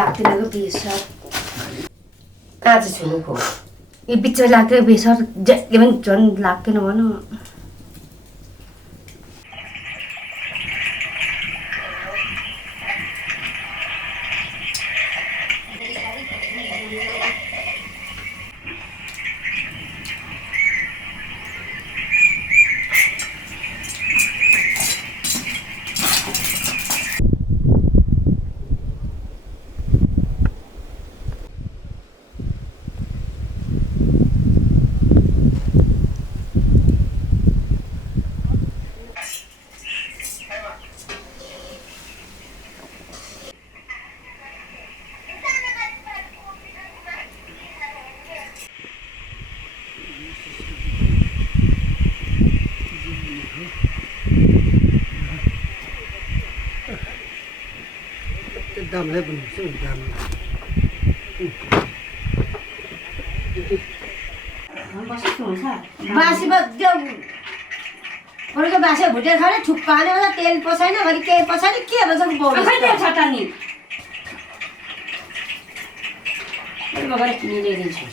लाग्दैन बेसर आज छुनुको यो बिचमा लाग्दैन बेसर जहिले पनि झन् लाग्दैन भनौँ दामलाई बनाउँछु दाम बासी अरूको बासी भुटेर खाने थुक्पा हाल्यो तेल पसाइन घरि केही पसाइन के रहेछ छटानी गएर किनेर दिन्छु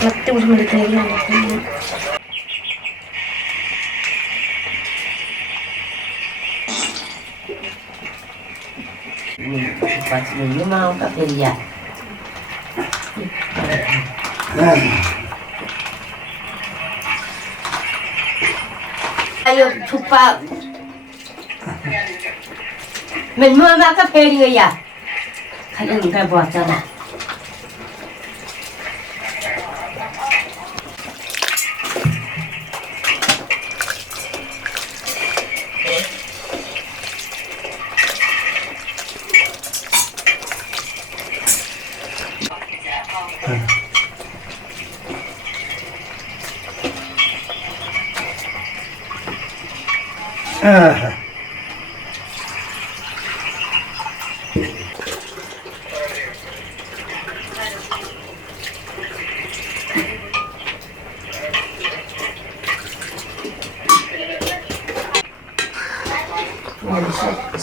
सत्य उसमा किनेर Ini mau ke Belia. Ayo thukpa. Mình mua ra cà phê đi à? Hay là cái bò cho nào?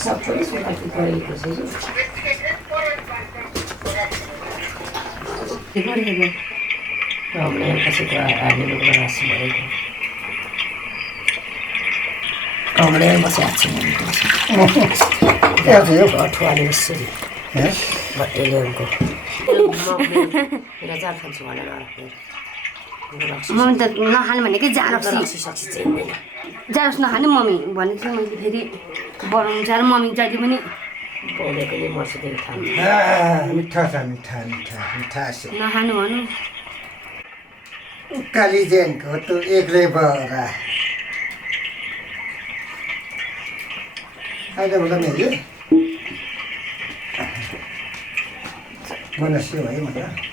सब थोड़ी सी बात करेगी सही देखो देखो हमने कैसे तो आगे लोग रास्ते बढ़ेगा हमने बस अच्छे नहीं तो यार ये बात वाली सही है बट ये हमको मेरो जार खान्छु भनेर मम्मी त नखाने भनेकै जारक्सी जारक्स नखाने मम्मी भनेको चाहिँ मैले फेरि बनाउनु चाहिँ मम्मी जति पनि मिठा छ मिठा मिठा मिठा छ नखानु भनु कालीजेनको त एक्लै बरा अहिले बोला मैले मनस्यो है मलाई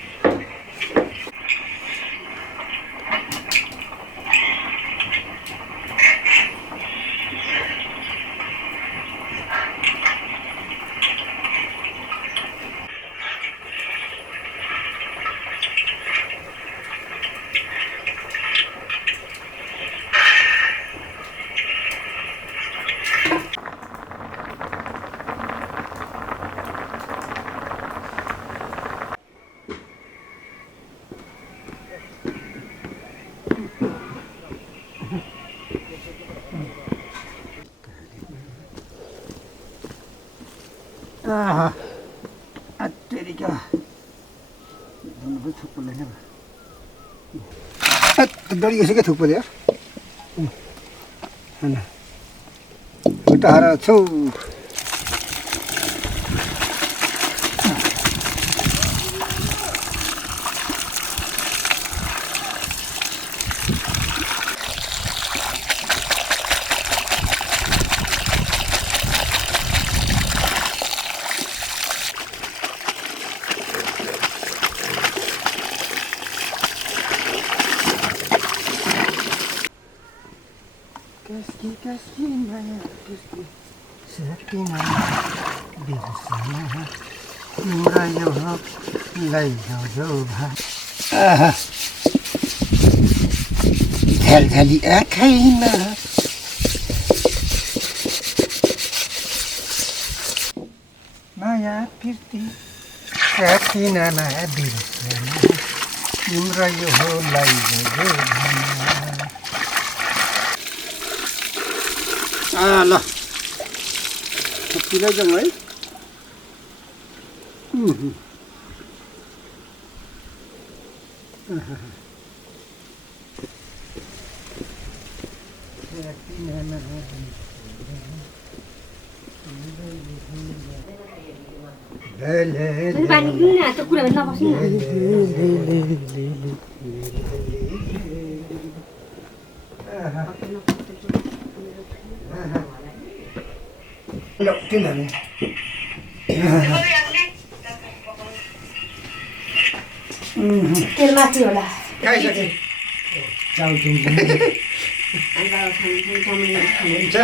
तेरिका थुक्पो लेख्ने डढिएछ क्या थुक्पो यार होइन खुट्टाएर छौ Kasih maya kasih setina birsana mura yo lai yo bha झलझली आँखैमा माया फिर्ती साकिनामा बिर्सना तिम्रो यो लाई यो ल पिलाई जाउँ है तेल माथि होला खाइसके चाउ हुन्छ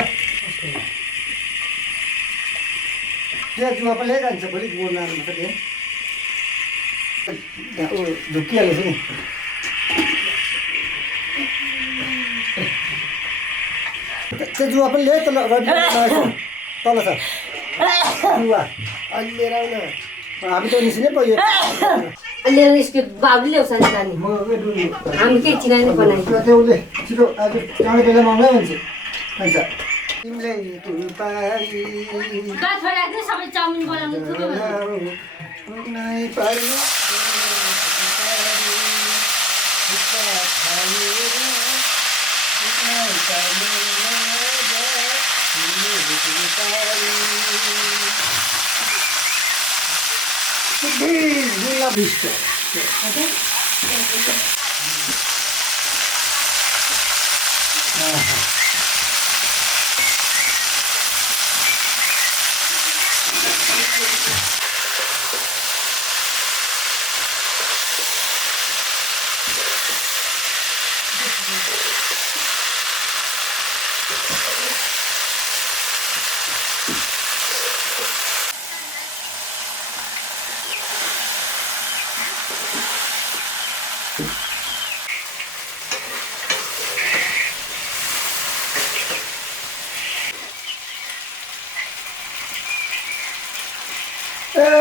त्यो जुवा पनि ल्याइरहन्छ भोलि गोड लानु मात्रै ऊ झुक्किहाल्छ नि त्यो जुवा पनि ल्याए तल तल छ जुवा अहिले लिएर आउन हामी त निस्किनै पऱ्यो लिएर निस्क्यो बाबुले ल्याउँछ नि जाने हामी केही चिनाइ बनाएको त्यसले छिटो आज चाँडै बेलामा आउनै भन्छ तिमीले सबै चाउमिन बनाउनु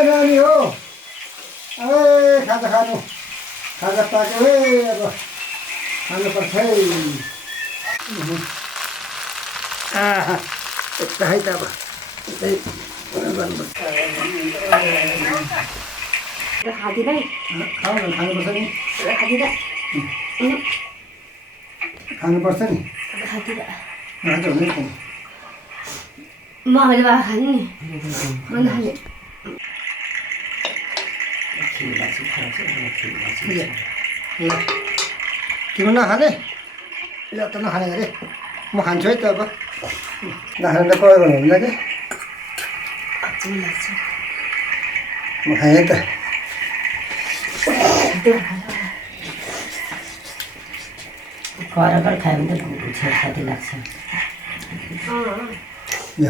नानी हो खाजा खानु खाजा पाक्यो है अब खानुपर्छ है यता है त अब खादिन है खाऊ न खानुपर्छ नि खादिन खानुपर्छ नि खादिन आज हुँदैन नि म अहिले बा खाने नि म नखाने ल तिम्रो नखाने ल त नखाने अरे म खान्छु है त अब नखाने त कल गर्नु हुँदैन कि म खाएँ त कराकर खायो भने त छेर्खाती लाग्छ ल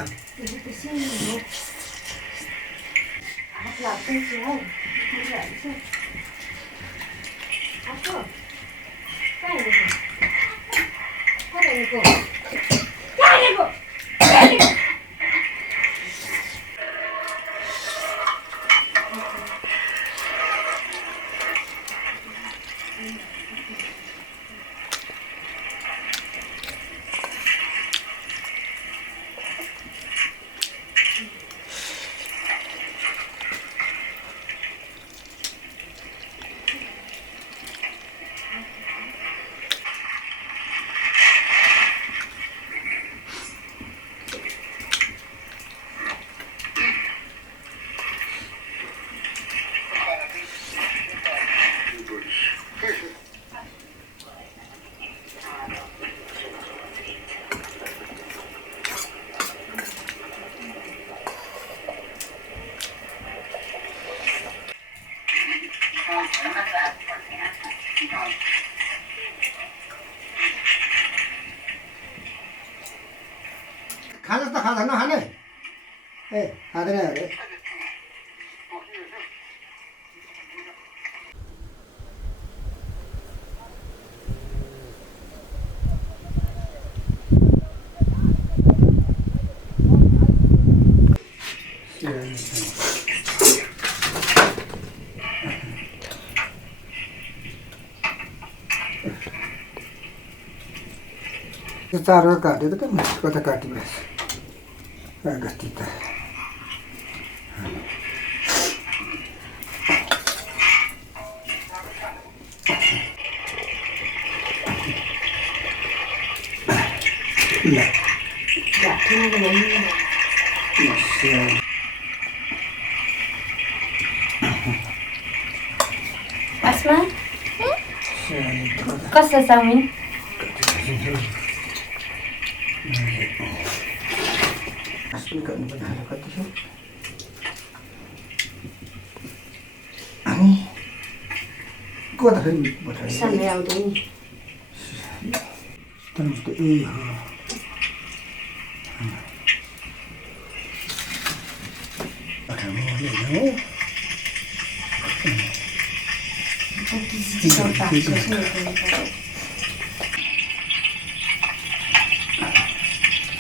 खानुहोस् त खाँदैन खाने ए खाँदैन अरे त्यो चारवटा काट्यो त कता काटिरहेछ गस्ती त आसमा कसो चाउमिन कति छ अनि कता फेरि सधैँ आउँदैन ए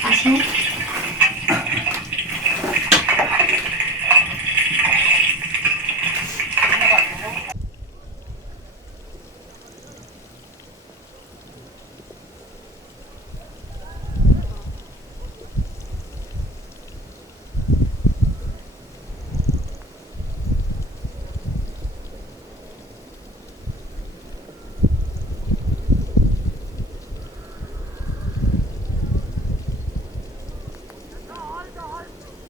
आसमा